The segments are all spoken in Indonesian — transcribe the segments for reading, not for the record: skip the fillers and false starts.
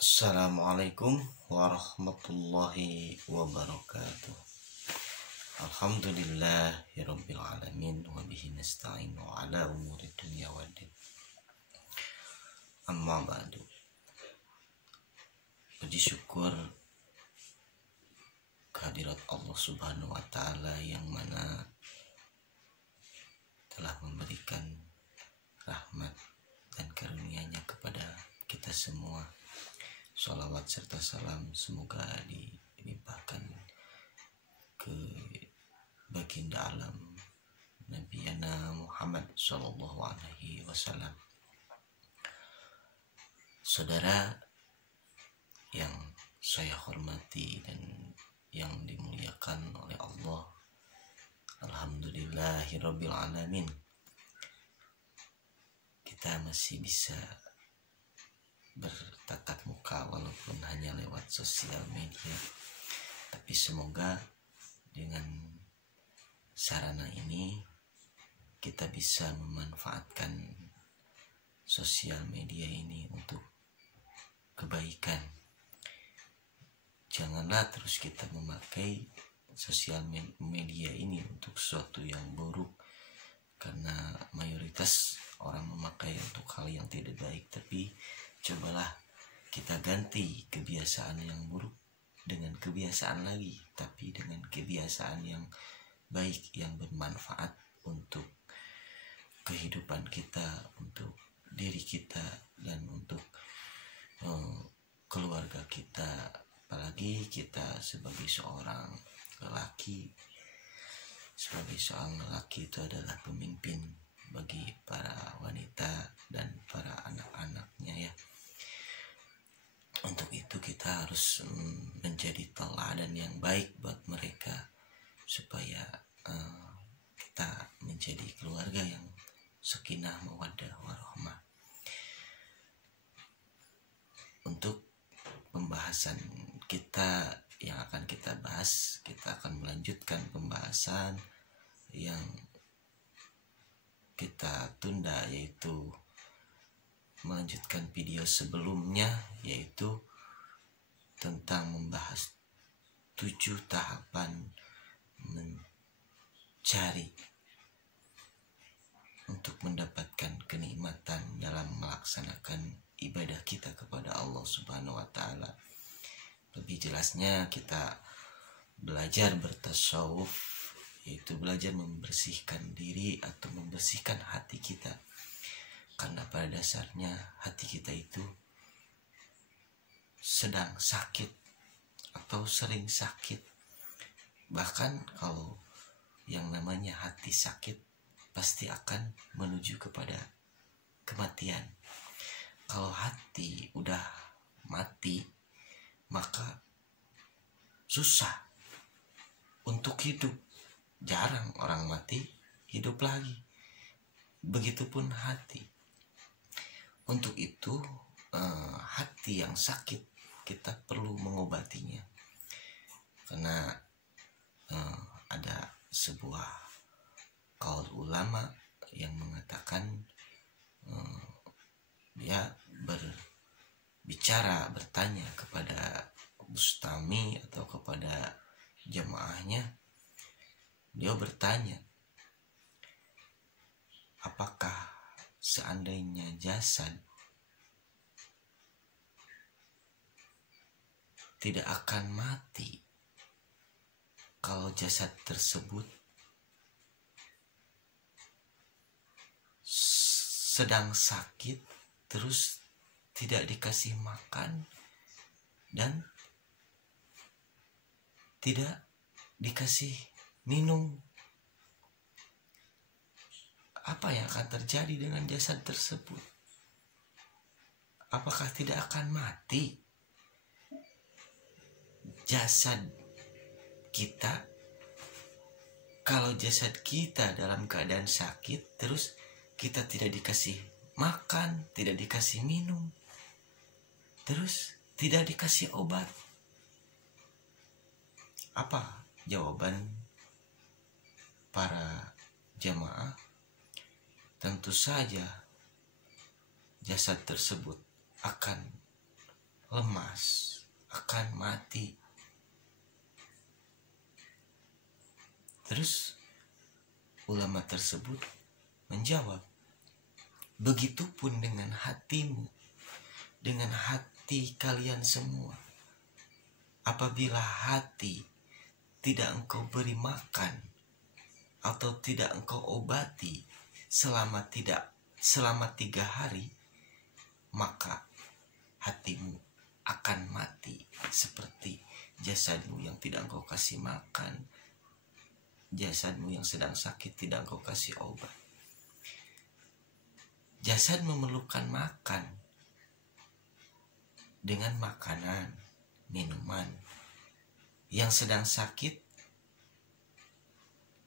Assalamualaikum warahmatullahi wabarakatuh. Alhamdulillahirabbil alamin wa bihi nasta'inu ala umuri dunya waddin. Amma ba'du. Puji syukur kehadirat Allah Subhanahu wa taala yang mana telah memberikan rahmat dan karunia-Nya kepada kita semua. Sholawat serta salam semoga dilimpahkan ke baginda alam Nabi Muhammad sallallahu alaihi wasallam. Saudara yang saya hormati dan yang dimuliakan oleh Allah, alhamdulillahirabbil alamin, kita masih bisa bertatap muka walaupun hanya lewat sosial media. Tapi semoga dengan sarana ini kita bisa memanfaatkan sosial media ini untuk kebaikan. Janganlah terus kita memakai sosial media ini untuk sesuatu yang buruk, karena mayoritas orang memakai untuk hal yang tidak baik. Tapi cobalah kita ganti kebiasaan yang buruk dengan kebiasaan lagi, tapi dengan kebiasaan yang baik, yang bermanfaat untuk kehidupan kita, untuk diri kita, dan untuk keluarga kita. Apalagi kita sebagai seorang lelaki, itu adalah pemimpin bagi para wanita dan para anak-anaknya ya. Untuk itu kita harus menjadi teladan yang baik buat mereka, supaya kita menjadi keluarga yang sakinah mawaddah warahmah. Untuk pembahasan kita yang akan kita bahas, kita akan melanjutkan pembahasan yang kita tunda, yaitu melanjutkan video sebelumnya, yaitu tentang membahas 7 tahapan mencari untuk mendapatkan kenikmatan dalam melaksanakan ibadah kita kepada Allah Subhanahu wa taala. Lebih jelasnya kita belajar bertasawuf, yaitu belajar membersihkan diri atau membersihkan hati kita. Karena pada dasarnya hati kita itu sedang sakit atau sering sakit. Bahkan kalau yang namanya hati sakit pasti akan menuju kepada kematian. Kalau hati udah mati, maka susah untuk hidup. Jarang orang mati hidup lagi. Begitupun hati. Untuk itu hati yang sakit kita perlu mengobatinya. Karena ada sebuah kaul ulama yang mengatakan dia bertanya kepada Bustami atau kepada jamaahnya. Dia bertanya, apakah seandainya jasad tidak akan mati kalau jasad tersebut sedang sakit, terus tidak dikasih makan dan tidak dikasih minum, apa yang akan terjadi dengan jasad tersebut? Apakah tidak akan mati? Jasad kita, kalau jasad kita dalam keadaan sakit, terus kita tidak dikasih makan, tidak dikasih minum, terus tidak dikasih obat, apa jawaban para jamaah? Tentu saja jasad tersebut akan lemas, akan mati. Terus ulama tersebut menjawab, begitupun dengan hatimu, dengan hati kalian semua. Apabila hati tidak engkau beri makan atau tidak engkau obati selama 3 hari, maka hatimu akan mati seperti jasadmu yang tidak engkau kasih makan, jasadmu yang sedang sakit tidak engkau kasih obat. Jasad memerlukan makan dengan makanan, minuman. Yang sedang sakit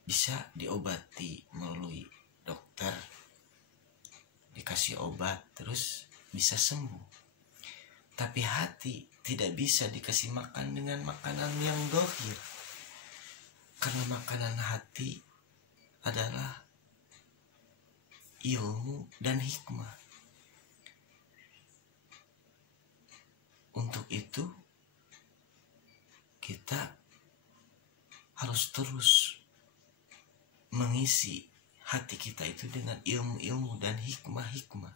bisa diobati melalui dokter, dikasih obat, terus bisa sembuh. Tapi hati tidak bisa dikasih makan dengan makanan yang dohir, karena makanan hati adalah ilmu dan hikmah. Untuk itu kita harus terus mengisi hati kita itu dengan ilmu-ilmu dan hikmah-hikmah.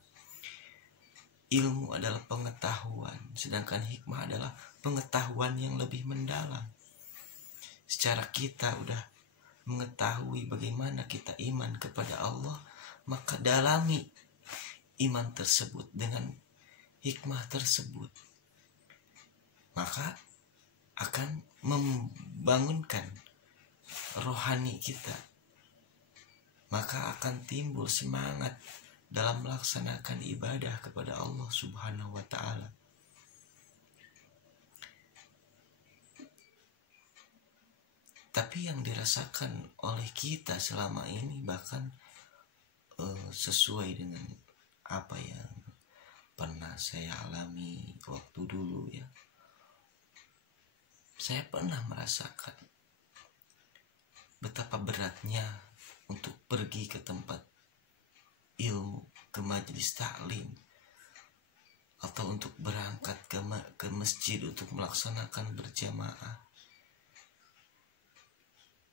Ilmu adalah pengetahuan, sedangkan hikmah adalah pengetahuan yang lebih mendalam. Secara kita udah mengetahui bagaimana kita iman kepada Allah, maka dalami iman tersebut dengan hikmah tersebut. Maka akan membangunkan rohani kita. Maka akan timbul semangat dalam melaksanakan ibadah kepada Allah Subhanahu wa ta'ala. Tapi yang dirasakan oleh kita selama ini bahkan sesuai dengan apa yang pernah saya alami waktu dulu ya. Saya pernah merasakan betapa beratnya untuk pergi ke tempat ilmu, ke majelis taklim, atau untuk berangkat ke masjid untuk melaksanakan berjamaah.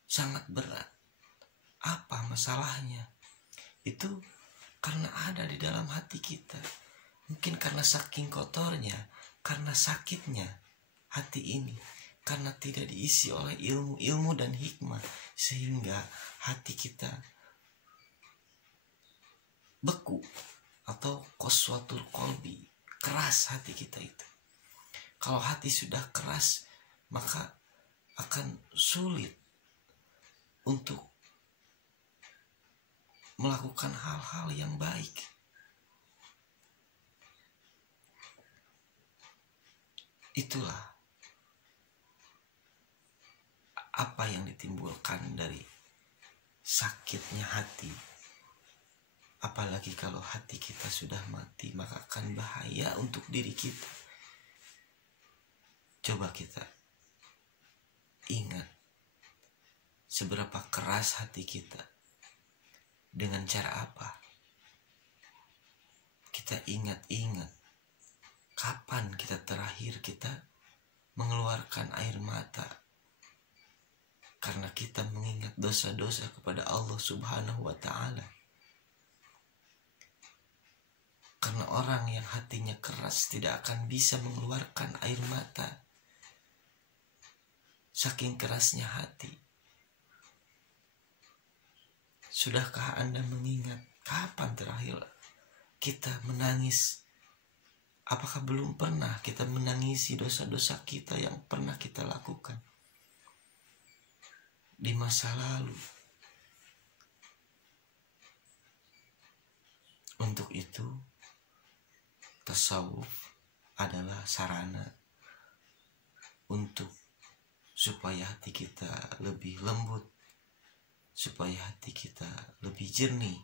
Sangat berat. Apa masalahnya? Itu karena ada di dalam hati kita. Mungkin karena saking kotornya, karena sakitnya hati ini, karena tidak diisi oleh ilmu dan hikmah, sehingga hati kita beku atau qaswatul qalbi, keras hati kita itu. Kalau hati sudah keras, maka akan sulit untuk melakukan hal-hal yang baik. Itulah apa yang ditimbulkan dari sakitnya hati. Apalagi kalau hati kita sudah mati, maka akan bahaya untuk diri kita. Coba kita ingat seberapa keras hati kita. Dengan cara apa? Kita ingat-ingat kapan kita terakhir kita mengeluarkan air mata karena kita mengingat dosa-dosa kepada Allah Subhanahu wa ta'ala. Karena orang yang hatinya keras tidak akan bisa mengeluarkan air mata. Saking kerasnya hati. Sudahkah Anda mengingat kapan terakhir kita menangis? Apakah belum pernah kita menangisi dosa-dosa kita yang pernah kita lakukan di masa lalu? Untuk itu, tasawuf adalah sarana untuk supaya hati kita lebih lembut, supaya hati kita lebih jernih.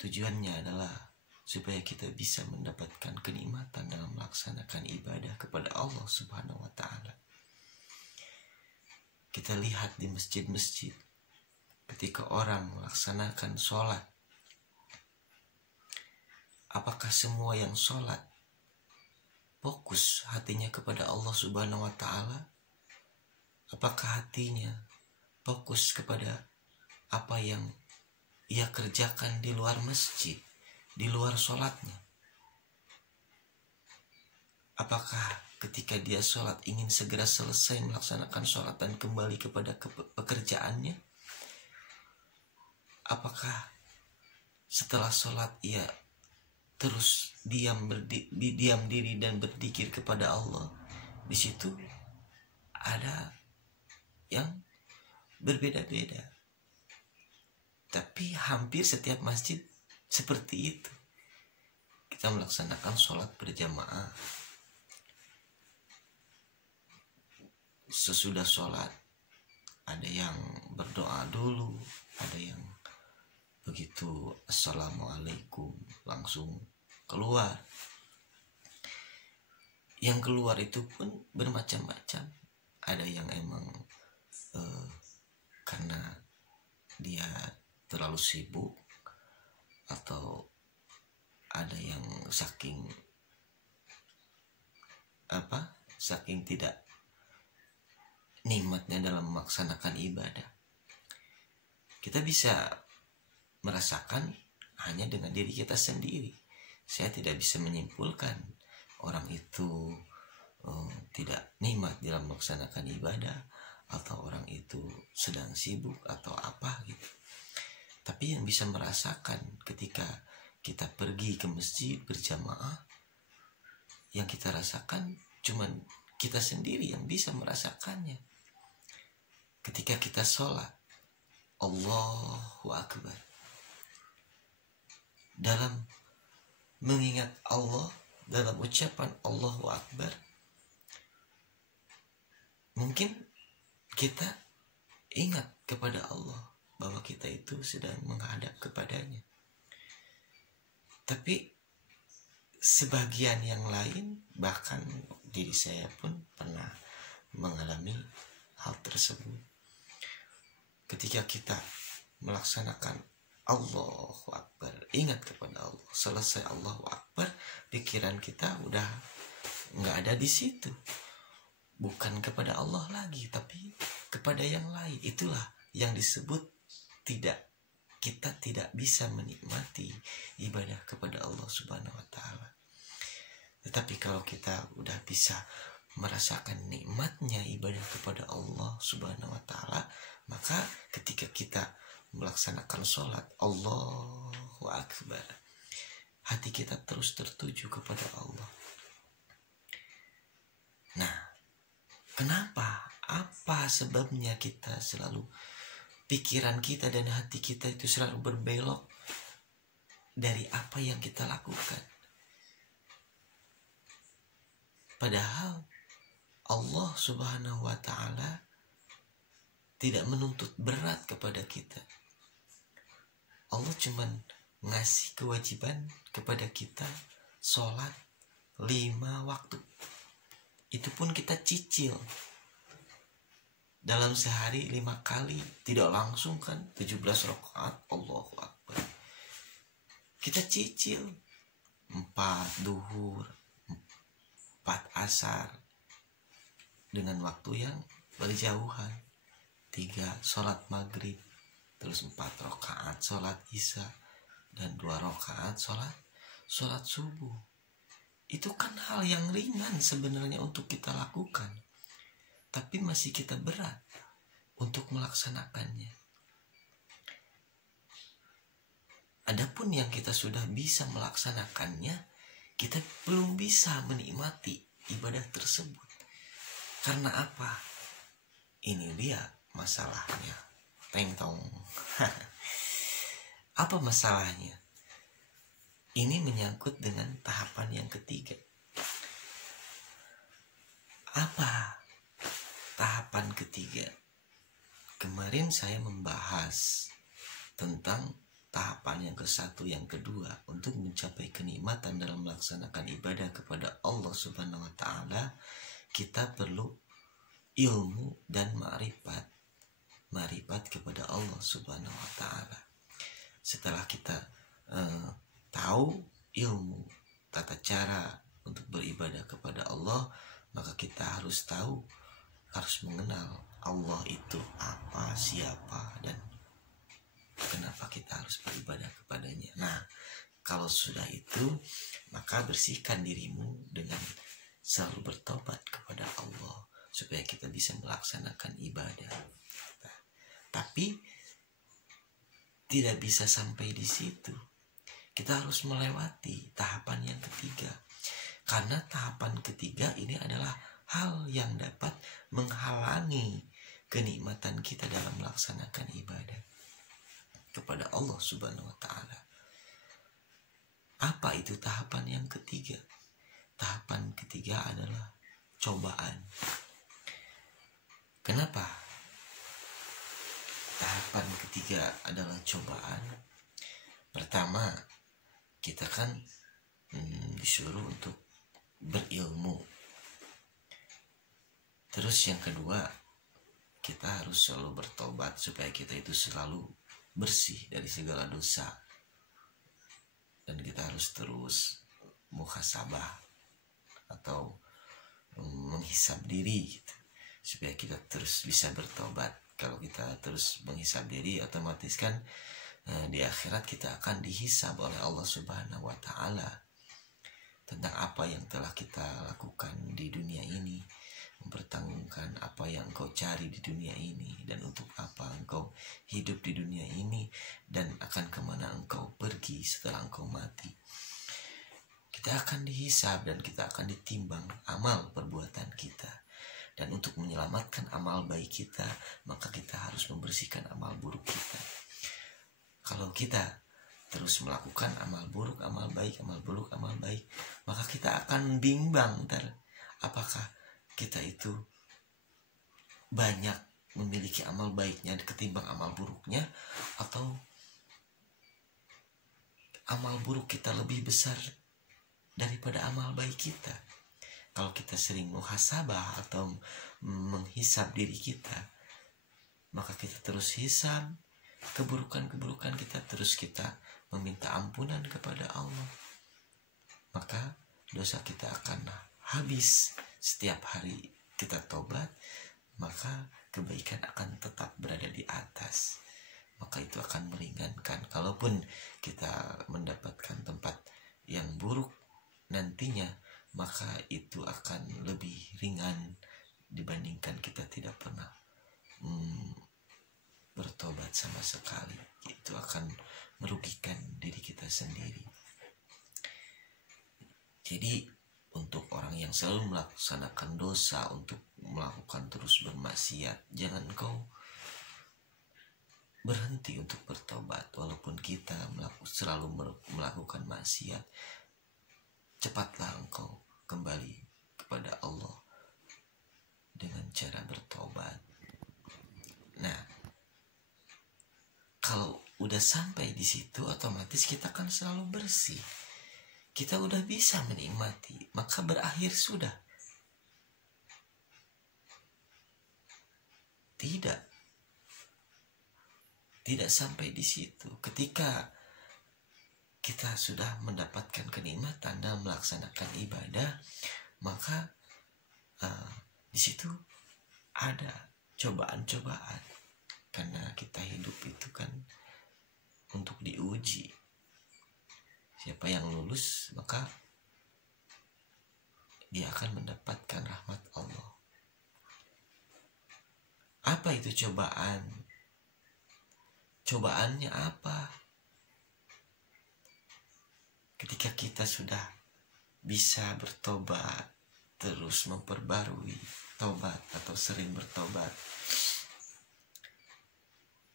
Tujuannya adalah supaya kita bisa mendapatkan kenikmatan dalam melaksanakan ibadah kepada Allah Subhanahu wa ta'ala. Kita lihat di masjid-masjid, ketika orang melaksanakan sholat, apakah semua yang sholat fokus hatinya kepada Allah Subhanahu wa taala? Apakah hatinya fokus kepada apa yang ia kerjakan di luar masjid, di luar sholatnya? Apakah ketika dia sholat ingin segera selesai melaksanakan sholat dan kembali kepada pekerjaannya? Apakah setelah sholat ia terus diam diri dan berzikir kepada Allah? Di situ ada yang berbeda-beda. Tapi hampir setiap masjid seperti itu. Kita melaksanakan sholat berjamaah. Sesudah sholat ada yang berdoa dulu, ada yang begitu assalamualaikum langsung keluar. Yang keluar itu pun bermacam-macam. Ada yang emang karena dia terlalu sibuk, atau ada yang saking tidak nikmatnya dalam melaksanakan ibadah. Kita bisa merasakan hanya dengan diri kita sendiri. Saya tidak bisa menyimpulkan orang itu tidak nikmat dalam melaksanakan ibadah, atau orang itu sedang sibuk atau apa gitu. Tapi yang bisa merasakan ketika kita pergi ke masjid berjamaah, yang kita rasakan cuman kita sendiri yang bisa merasakannya. Ketika kita sholat, Allahu Akbar, dalam mengingat Allah, dalam ucapan Allahu Akbar, mungkin kita ingat kepada Allah bahwa kita itu sedang menghadap kepadanya. Tapi sebagian yang lain, bahkan diri saya pun pernah mengalami hal tersebut. Ketika kita melaksanakan Allahu Akbar, ingat kepada Allah, selesai Allahu Akbar, pikiran kita udah nggak ada di situ, bukan kepada Allah lagi, tapi kepada yang lain. Itulah yang disebut kita tidak bisa menikmati ibadah kepada Allah Subhanahu wa taala. Tetapi kalau kita udah bisa merasakan nikmatnya ibadah kepada Allah Subhanahu wa taala, maka ketika kita melaksanakan sholat Allahu Akbar, hati kita terus tertuju kepada Allah. Nah, kenapa? Apa sebabnya kita selalu, pikiran kita dan hati kita itu selalu berbelok dari apa yang kita lakukan? Padahal Allah Subhanahu wa ta'ala tidak menuntut berat kepada kita. Allah cuman ngasih kewajiban kepada kita sholat 5 waktu. Itu pun kita cicil. Dalam sehari 5 kali, tidak langsung kan, 17 rakaat Allahu Akbar. Kita cicil 4 duhur, 4 asar, dengan waktu yang berjauhan. 3 sholat maghrib, terus 4 rakaat sholat isya, dan 2 rakaat sholat subuh. Itu kan hal yang ringan sebenarnya untuk kita lakukan, tapi masih kita berat untuk melaksanakannya. Adapun yang kita sudah bisa melaksanakannya, kita belum bisa menikmati ibadah tersebut. Karena apa? Ini dia masalahnya. Teng tong. Apa masalahnya? Ini menyangkut dengan tahapan yang ketiga. Apa tahapan ketiga? Kemarin saya membahas tentang tahapan yang ke-1, yang kedua, untuk mencapai kenikmatan dalam melaksanakan ibadah kepada Allah Subhanahu wa ta'ala. Kita perlu ilmu dan ma'rifat kepada Allah Subhanahu wa ta'ala. Setelah kita tahu ilmu, tata cara untuk beribadah kepada Allah, maka kita harus tahu, harus mengenal Allah itu apa, siapa, dan kenapa kita harus beribadah kepadanya. Nah, kalau sudah itu, maka bersihkan dirimu dengan selalu bertobat kepada Allah supaya kita bisa melaksanakan ibadah. Nah, tapi tidak bisa sampai di situ. Kita harus melewati tahapan yang ketiga. Karena tahapan ketiga ini adalah hal yang dapat menghalangi kenikmatan kita dalam melaksanakan ibadah kepada Allah Subhanahu wa Ta'ala. Apa itu tahapan yang ketiga? Tahapan ketiga adalah cobaan. Kenapa tahapan ketiga adalah cobaan? Pertama, kita kan disuruh untuk berilmu. Terus yang kedua, kita harus selalu bertobat supaya kita itu selalu bersih dari segala dosa. Dan kita harus terus muhasabah atau menghisab diri gitu, supaya kita terus bisa bertobat. Kalau kita terus menghisab diri, otomatis kan di akhirat kita akan dihisab oleh Allah Subhanahu wa Ta'ala tentang apa yang telah kita lakukan di dunia ini, mempertanggungjawabkan apa yang engkau cari di dunia ini, dan untuk apa engkau hidup di dunia ini, dan akan kemana engkau pergi setelah engkau mati. Kita akan dihisab dan kita akan ditimbang amal perbuatan kita. Dan untuk menyelamatkan amal baik kita, maka kita harus membersihkan amal buruk kita. Kalau kita terus melakukan amal buruk, amal baik, amal buruk, amal baik, maka kita akan bimbang apakah kita itu banyak memiliki amal baiknya ketimbang amal buruknya, atau amal buruk kita lebih besar daripada amal baik kita. Kalau kita sering muhasabah atau menghisab diri kita, maka kita terus hisab keburukan-keburukan kita, terus kita meminta ampunan kepada Allah, maka dosa kita akan habis. Setiap hari kita tobat, maka kebaikan akan tetap berada di atas. Maka itu akan meringankan. Kalaupun kita mendapatkan tempat yang buruk nantinya, maka itu akan lebih ringan dibandingkan kita tidak pernah bertobat sama sekali. Itu akan merugikan diri kita sendiri. Jadi untuk orang yang selalu melaksanakan dosa, untuk melakukan terus bermaksiat, jangan kau berhenti untuk bertobat. Walaupun kita selalu melakukan maksiat, cepatlah engkau kembali kepada Allah dengan cara bertobat. Nah, kalau udah sampai di situ, otomatis kita kan selalu bersih. Kita udah bisa menikmati, maka berakhir sudah. Tidak sampai di situ. Ketika kita sudah mendapatkan kenikmatan dalam melaksanakan ibadah, maka di situ ada cobaan-cobaan. Karena kita hidup itu kan untuk diuji. Siapa yang lulus, maka dia akan mendapatkan rahmat Allah. Apa itu cobaan? Cobaannya apa? Ketika kita sudah bisa bertobat, terus memperbarui tobat atau sering bertobat,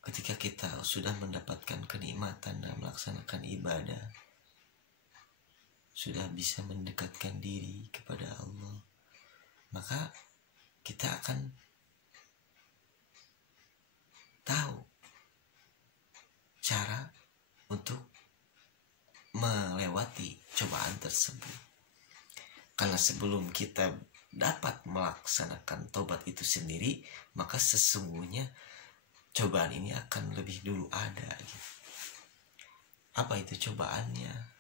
ketika kita sudah mendapatkan kenikmatan dalam melaksanakan ibadah, sudah bisa mendekatkan diri kepada Allah, maka kita akan tahu cara untuk melewati cobaan tersebut. Karena sebelum kita dapat melaksanakan tobat itu sendiri, maka sesungguhnya cobaan ini akan lebih dulu ada gitu. Apa itu cobaannya?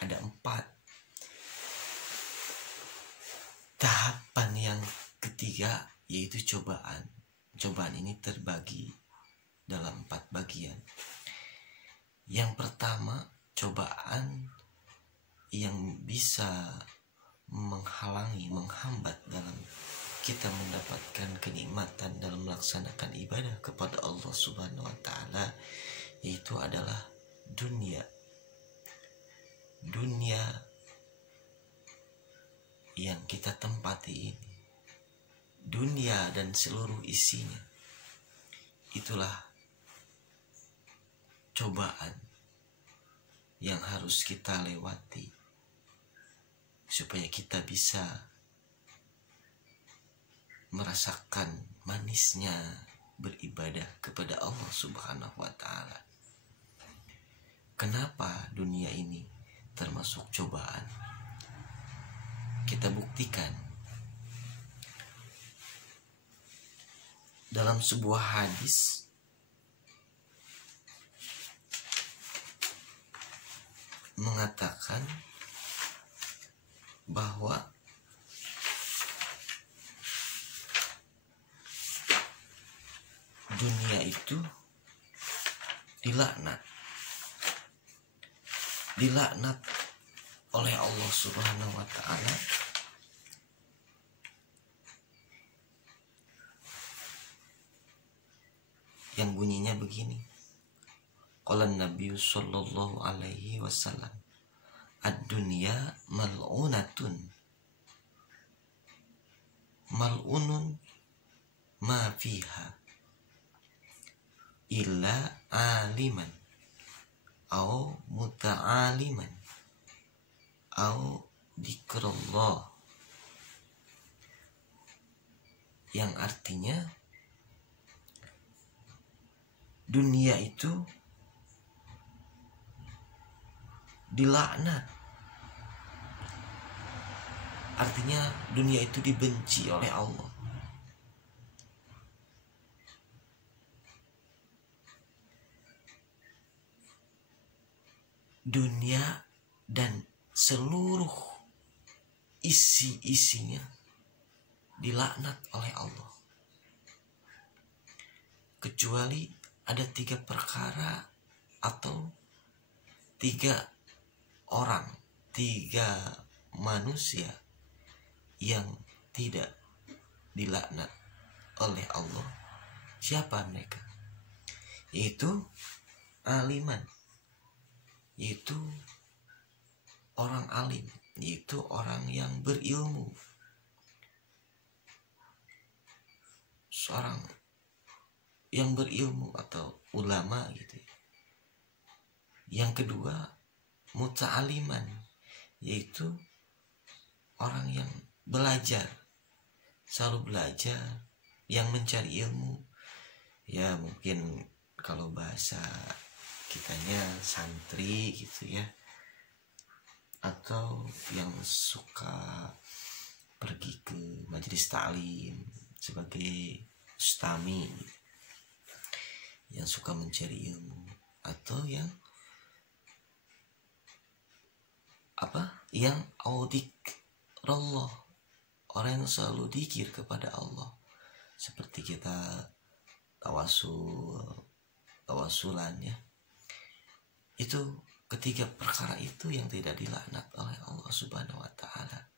Ada 4. tahapan yang ketiga yaitu cobaan. Cobaan ini terbagi dalam 4 bagian. Yang pertama, cobaan yang bisa menghalangi, menghambat dalam kita mendapatkan kenikmatan dalam melaksanakan ibadah kepada Allah Subhanahu wa taala, yaitu adalah dunia. Dunia yang kita tempati ini, dunia dan seluruh isinya, itulah cobaan yang harus kita lewati supaya kita bisa merasakan manisnya beribadah kepada Allah Subhanahu wa taala. Kenapa dunia ini termasuk cobaan? Kita buktikan dalam sebuah hadis mengatakan bahwa dunia itu dilaknat oleh Allah Subhanahu wa taala yang bunyinya begini. Qala Nabi sallallahu alaihi wasallam, ad-dunya mal'unatun mal'unun ma fiha illa aliman au muta'aliman au dzikrullah, yang artinya dunia itu dilaknat. Artinya dunia itu dibenci oleh Allah. Dunia dan seluruh isi-isinya dilaknat oleh Allah, kecuali ada 3 perkara atau 3 orang, 3 manusia yang tidak dilaknat oleh Allah. Siapa mereka? Yaitu aliman, yaitu orang alim, yaitu orang yang berilmu, seorang yang berilmu atau ulama gitu. Yang kedua, muta'aliman, yaitu orang yang belajar, selalu belajar, yang mencari ilmu. Ya mungkin kalau bahasa kitanya santri gitu ya, atau yang suka pergi ke majelis ta'lim sebagai ustami, yang suka mencari ilmu, atau yang yang audikrullah, orang yang selalu dzikir kepada Allah, seperti kita tawasulan ya. Itu ketiga perkara itu yang tidak dilaknat oleh Allah Subhanahu wa taala.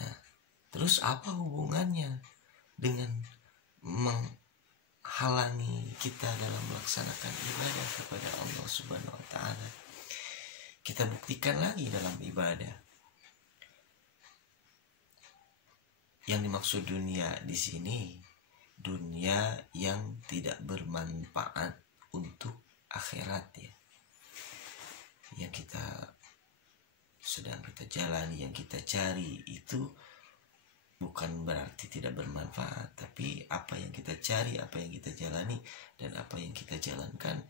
Nah, terus apa hubungannya dengan menghalangi kita dalam melaksanakan ibadah kepada Allah Subhanahu wa taala? Kita buktikan lagi dalam ibadah. Yang dimaksud dunia di sini, dunia yang tidak bermanfaat untuk akhirat ya. Yang kita sedang kita jalani, yang kita cari itu bukan berarti tidak bermanfaat, tapi apa yang kita cari, apa yang kita jalani, dan apa yang kita jalankan,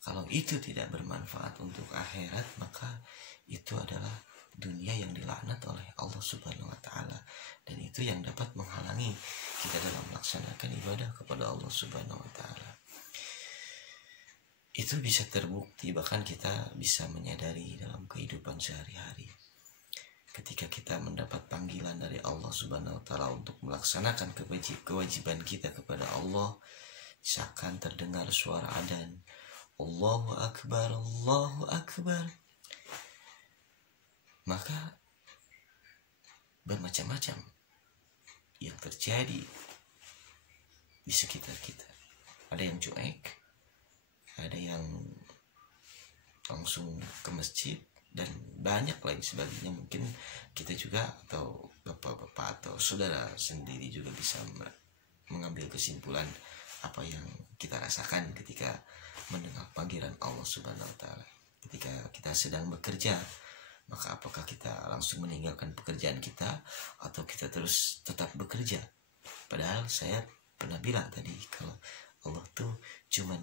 kalau itu tidak bermanfaat untuk akhirat, maka itu adalah dunia yang dilaknat oleh Allah Subhanahu wa taala, dan itu yang dapat menghalangi kita dalam melaksanakan ibadah kepada Allah Subhanahu wa taala. Itu bisa terbukti, bahkan kita bisa menyadari dalam kehidupan sehari-hari. ketika kita mendapat panggilan dari Allah Subhanahu wa taala untuk melaksanakan kewajiban kita kepada Allah, seakan terdengar suara adzan, Allahu Akbar, Allahu Akbar. Maka bermacam-macam yang terjadi di sekitar kita. Ada yang cuek, ada yang langsung ke masjid, dan banyak lain sebagainya. Mungkin kita juga atau bapak-bapak atau saudara sendiri juga bisa mengambil kesimpulan apa yang kita rasakan ketika mendengar panggilan Allah Subhanahu wa taala. Ketika kita sedang bekerja, maka apakah kita langsung meninggalkan pekerjaan kita atau kita terus tetap bekerja? Padahal saya pernah bilang tadi kalau Allah tuh cuman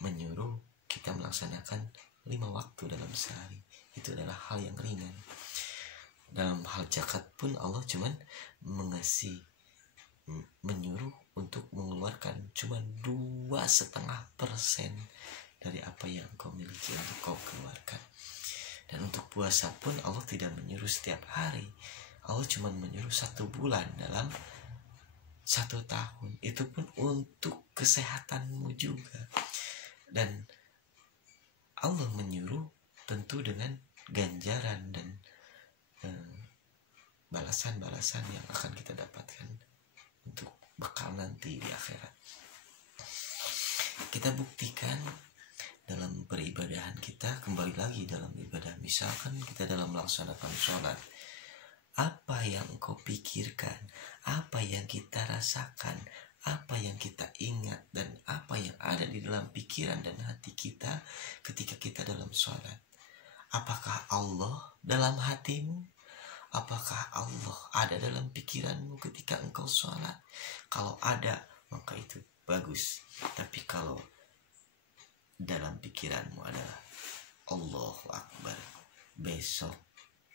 menyuruh kita melaksanakan 5 waktu dalam sehari. Itu adalah hal yang ringan. Dalam hal zakat pun Allah cuman menyuruh untuk mengeluarkan cuman 2,5% dari apa yang kau miliki untuk kau keluarkan. Dan untuk puasa pun Allah tidak menyuruh setiap hari. Allah cuman menyuruh 1 bulan dalam 1 tahun. Itu pun untuk kesehatanmu juga. Dan Allah menyuruh tentu dengan ganjaran dan balasan-balasan yang akan kita dapatkan untuk bekal nanti di akhirat. Kita buktikan dalam peribadahan kita, kembali lagi dalam ibadah. Misalkan kita dalam melaksanakan sholat, apa yang engkau pikirkan, apa yang kita rasakan, apa yang kita ingat, dan apa yang ada di dalam pikiran dan hati kita ketika kita dalam sholat. Apakah Allah dalam hatimu? Apakah Allah ada dalam pikiranmu ketika engkau sholat? Kalau ada, maka itu bagus. Tapi kalau dalam pikiranmu adalah Allahu Akbar, besok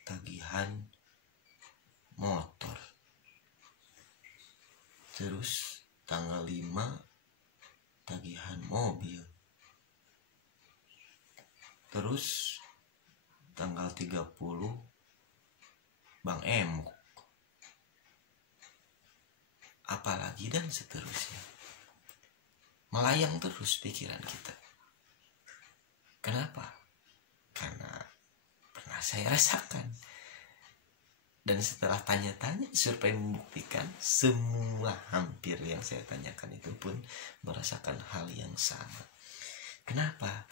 tagihan motor, terus tanggal 5 tagihan mobil, terus tanggal 30 Bang Emok, apalagi dan seterusnya. Melayang terus pikiran kita. Kenapa? Karena pernah saya rasakan. Dan setelah tanya-tanya survei membuktikan semua hampir yang saya tanyakan itu pun merasakan hal yang sama. Kenapa?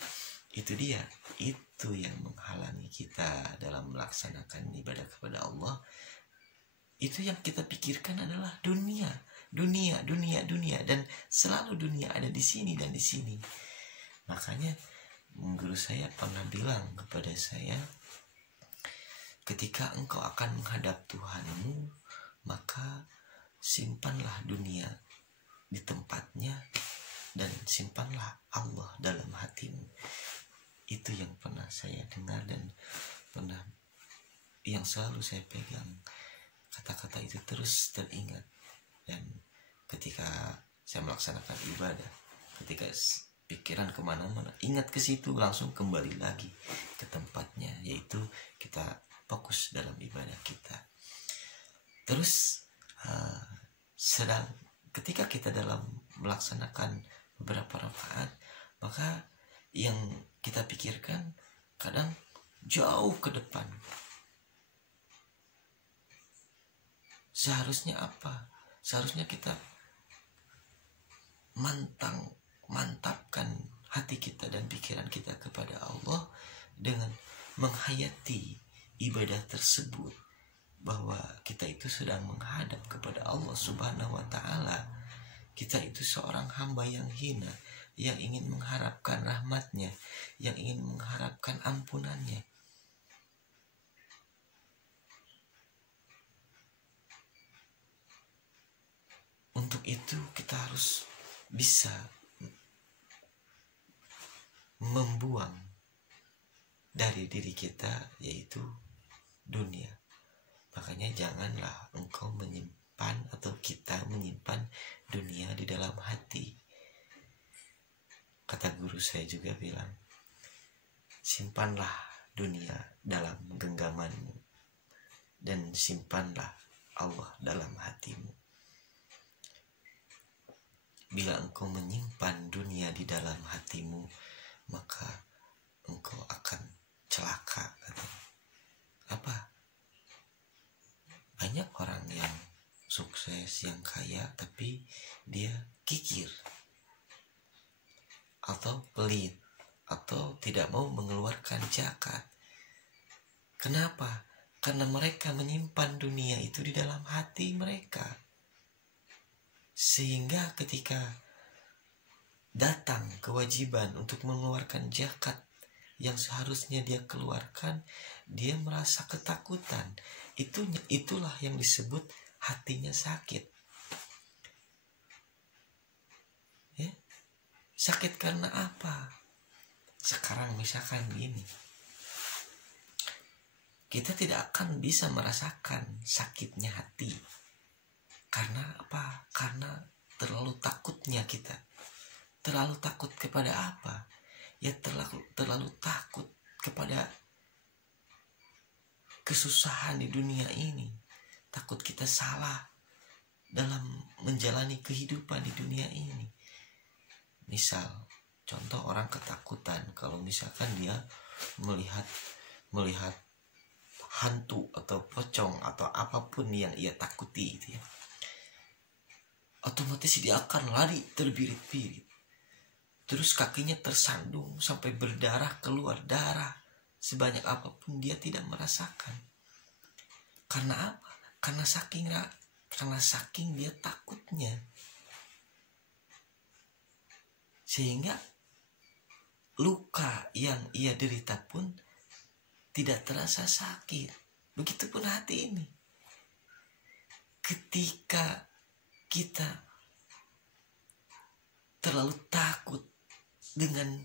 Itu dia. Itu yang menghalangi kita dalam melaksanakan ibadah kepada Allah. Itu yang kita pikirkan adalah dunia. Dan selalu dunia ada di sini dan di sini. Makanya guru saya pernah bilang kepada saya, ketika engkau akan menghadap Tuhanmu, maka simpanlah dunia di tempatnya dan simpanlah Allah dalam hatimu. Itu yang pernah saya dengar dan yang selalu saya pegang. Kata-kata itu terus teringat. Dan ketika saya melaksanakan ibadah, ketika pikiran kemana-mana, ingat ke situ, langsung kembali lagi ke tempatnya, yaitu kita fokus dalam ibadah kita. Terus ketika kita dalam melaksanakan beberapa rakaat, maka yang kita pikirkan kadang jauh ke depan. Seharusnya apa? Seharusnya kita mantapkan hati kita dan pikiran kita kepada Allah dengan menghayati ibadah tersebut, bahwa kita itu sedang menghadap kepada Allah Subhanahu wa taala. Kita itu seorang hamba yang hina, yang ingin mengharapkan rahmatnya, yang ingin mengharapkan ampunannya. Untuk itu kita harus bisa membuang dari diri kita, yaitu dunia. Makanya janganlah engkau menyimpan atau kita menyimpan dunia di dalam hati. Kata guru saya juga bilang, simpanlah dunia dalam genggaman genggamanmu, dan simpanlah Allah dalam hatimu. Bila engkau menyimpan dunia di dalam hatimu, maka engkau akan celaka. Apa? Banyak orang yang sukses, yang kaya, tapi dia kikir atau pelit atau tidak mau mengeluarkan zakat. Kenapa? Karena mereka menyimpan dunia itu di dalam hati mereka. Sehingga ketika datang kewajiban untuk mengeluarkan zakat yang seharusnya dia keluarkan, dia merasa ketakutan. Itulah yang disebut hatinya sakit. Ya? Sakit karena apa? Sekarang misalkan gini, kita tidak akan bisa merasakan sakitnya hati. Karena apa? Karena terlalu takutnya kita. Terlalu takut kepada apa? Ya terlalu takut kepada kesusahan di dunia ini. Takut kita salah dalam menjalani kehidupan di dunia ini. Misal, contoh orang ketakutan kalau misalkan dia melihat hantu atau pocong atau apapun yang ia takuti itu ya. Otomatis dia akan lari terbirit-birit. Terus kakinya tersandung sampai berdarah, keluar darah. Sebanyak apapun dia tidak merasakan. Karena apa? Karena saking dia takutnya. Sehingga luka yang ia derita pun tidak terasa sakit. Begitupun hati ini. Ketika kita terlalu takut dengan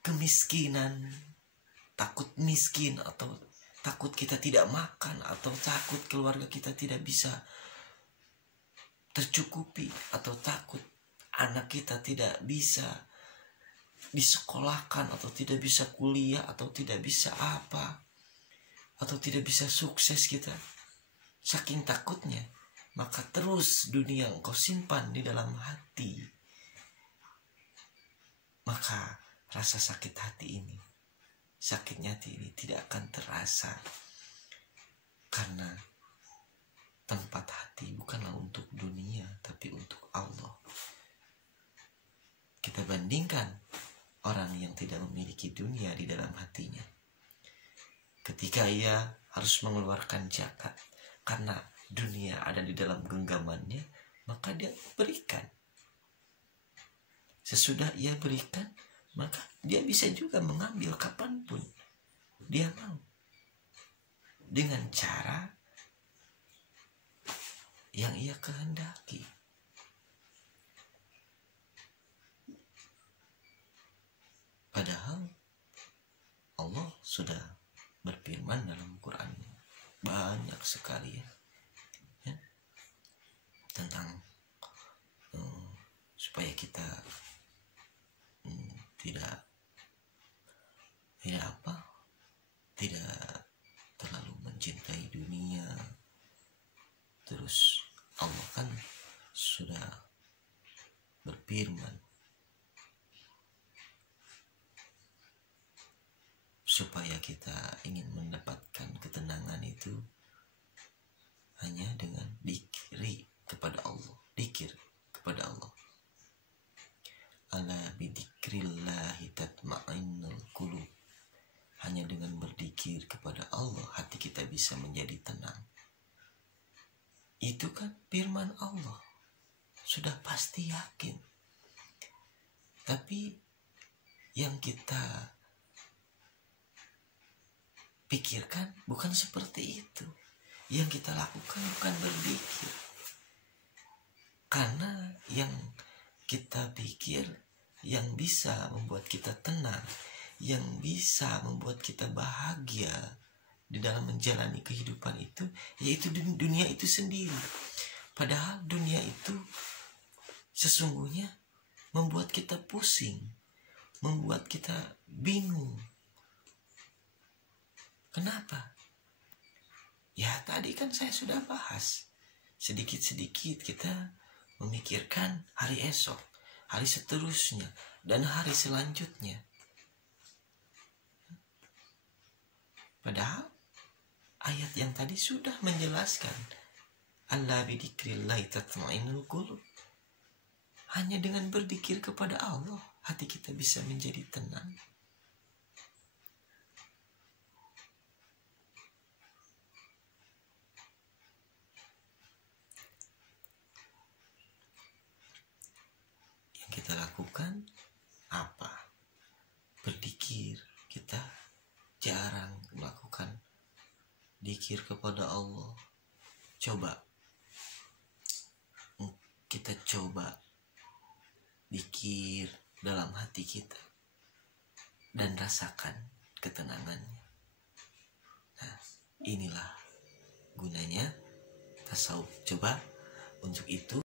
kemiskinan, takut miskin, atau takut kita tidak makan, atau takut keluarga kita tidak bisa tercukupi, atau takut anak kita tidak bisa disekolahkan, atau tidak bisa kuliah, atau tidak bisa apa, atau tidak bisa sukses kita. Saking takutnya, maka terus dunia engkau simpan di dalam hati. Maka rasa sakit hati ini, sakitnya hati ini tidak akan terasa. Karena tempat hati bukanlah untuk dunia, tapi untuk Allah. Kita bandingkan orang yang tidak memiliki dunia di dalam hatinya. Ketika ia harus mengeluarkan zakat, karena dunia ada di dalam genggamannya, maka dia berikan. Sesudah ia berikan, maka dia bisa juga mengambil kapanpun dia mau. Dengan cara yang ia kehendaki. Padahal Allah sudah berfirman dalam Quran banyak sekali ya tentang supaya kita tidak terlalu mencintai dunia. Terus Allah kan sudah berfirman supaya kita ingin mendapatkan ketenangan itu hanya dengan dikir kepada Allah. Ala bidzikrillahi tatma'innul qulub. Hanya dengan berzikir kepada Allah hati kita bisa menjadi tenang. Itu kan firman Allah. Sudah pasti yakin. Tapi yang kita pikirkan bukan seperti itu. Yang kita lakukan bukan berzikir. Karena yang kita pikir yang bisa membuat kita tenang, yang bisa membuat kita bahagia di dalam menjalani kehidupan itu, yaitu dunia itu sendiri. Padahal dunia itu sesungguhnya membuat kita pusing, membuat kita bingung. Kenapa? Ya tadi kan saya sudah bahas. Sedikit-sedikit kita memikirkan hari esok, hari seterusnya, dan hari selanjutnya. Padahal ayat yang tadi sudah menjelaskan, Allah bidzikrillah tatma'innul qulub. Hanya dengan berzikir kepada Allah, hati kita bisa menjadi tenang. Yang kita lakukan apa? Berzikir. Kita jarang melakukan zikir kepada Allah. Kita coba zikir dalam hati kita dan rasakan ketenangannya. Nah, inilah gunanya tasawuf. Coba untuk itu